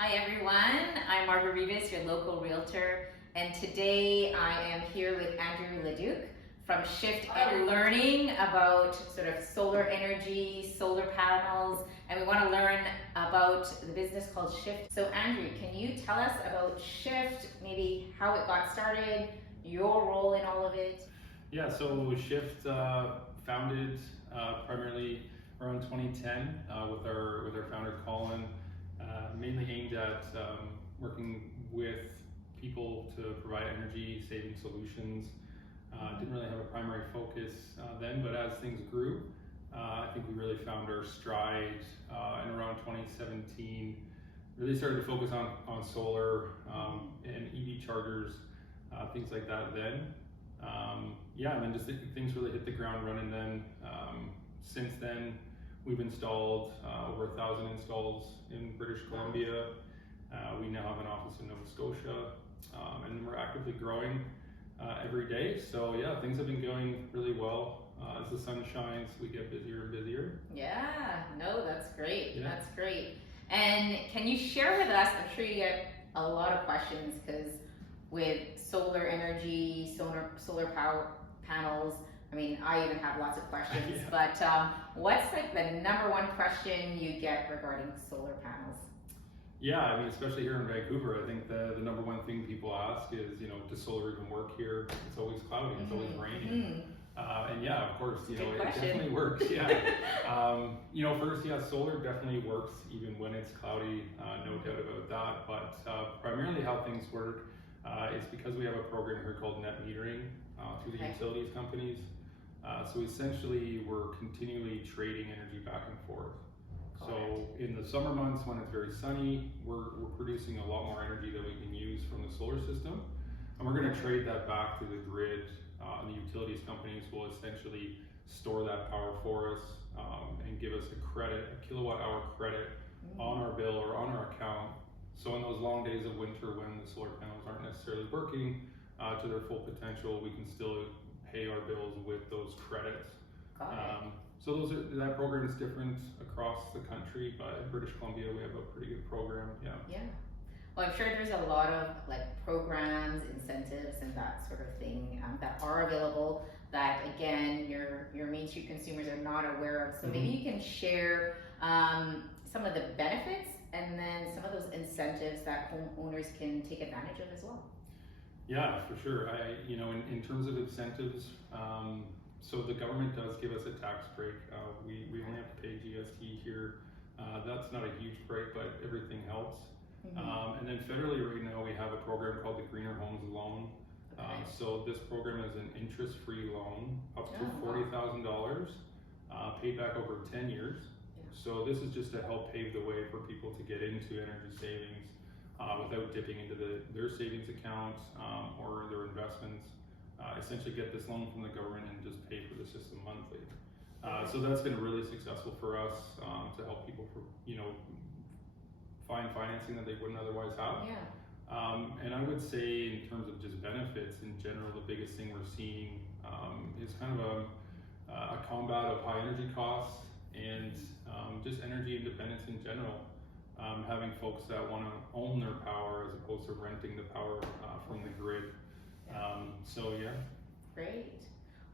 Hi everyone, I'm Margaret Rivas, your local realtor, and today I am here with Andrew Leduc from Shift and learning about sort of solar energy, solar panels, and we want to learn about the business called Shift. So Andrew, can you tell us about Shift, maybe how it got started, your role in all of it? Yeah, so Shift founded primarily around 2010 with our founder Colin, mainly aimed at working with people to provide energy saving solutions. Didn't really have a primary focus then, but as things grew, I think we really found our stride in around 2017. Really started to focus on solar and EV chargers, things like that then. Yeah, and then just things really hit the ground running then. Since then, we've installed over 1,000 installs in British Columbia. We now have an office in Nova Scotia, and we're actively growing every day. So yeah, things have been going really well. As the sun shines, we get busier and busier. Yeah, no, that's great. Yeah. That's great. And can you share with us, I'm sure you get a lot of questions because with solar energy, solar power panels, I mean, I even have lots of questions, Yeah. but what's like the number one question you get regarding solar panels? Yeah, I mean, especially here in Vancouver, I think the number one thing people ask is, does solar even work here? It's always cloudy, it's always raining. And yeah, of course, it definitely works. Yeah. First, yeah, solar definitely works even when it's cloudy, no doubt about that. But primarily how things work is because we have a program here called net metering through the utilities companies. So essentially, we're continually trading energy back and forth. So in the summer months when it's very sunny, we're producing a lot more energy that we can use from the solar system. And we're going to trade that back to the grid. And the utilities companies will essentially store that power for us and give us a kilowatt hour credit on our bill or on our account. So in those long days of winter when the solar panels aren't necessarily working to their full potential, we can still pay our bills with those credits. So that program is different across the country, but in British Columbia we have a pretty good program. Yeah. Well, I'm sure there's a lot of programs, incentives, and that sort of thing that are available that again your Main Street consumers are not aware of. So maybe you can share some of the benefits and then some of those incentives that homeowners can take advantage of as well. Yeah, for sure. In terms of incentives, so the government does give us a tax break. We only have to pay GST here. That's not a huge break, but everything helps. And then federally right now we have a program called the Greener Homes Loan. So this program is an interest-free loan up to $40,000, paid back over 10 years. So this is just to help pave the way for people to get into energy savings without dipping into their savings account or their investments. Essentially get this loan from the government and just pay for the system monthly. So that's been really successful for us to help people find financing that they wouldn't otherwise have. And I would say in terms of just benefits in general, the biggest thing we're seeing is kind of a combat of high energy costs and just energy independence in general. Having folks that want to own their power as opposed to renting the power from the grid. So yeah. Great.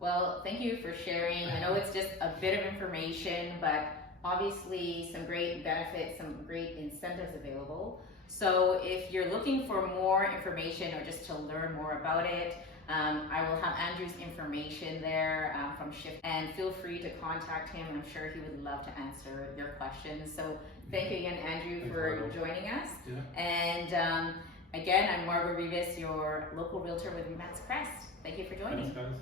Well, thank you for sharing. I know it's just a bit of information, but obviously some great benefits, some great incentives available. So if you're looking for more information or just to learn more about it, I will have Andrew's information there from Shift, and feel free to contact him. I'm sure he would love to answer your questions. So thank you again, Andrew, for joining us. And again, I'm Margaret Rivas, your local realtor with Remax Crest. Thank you for joining. Thanks, guys.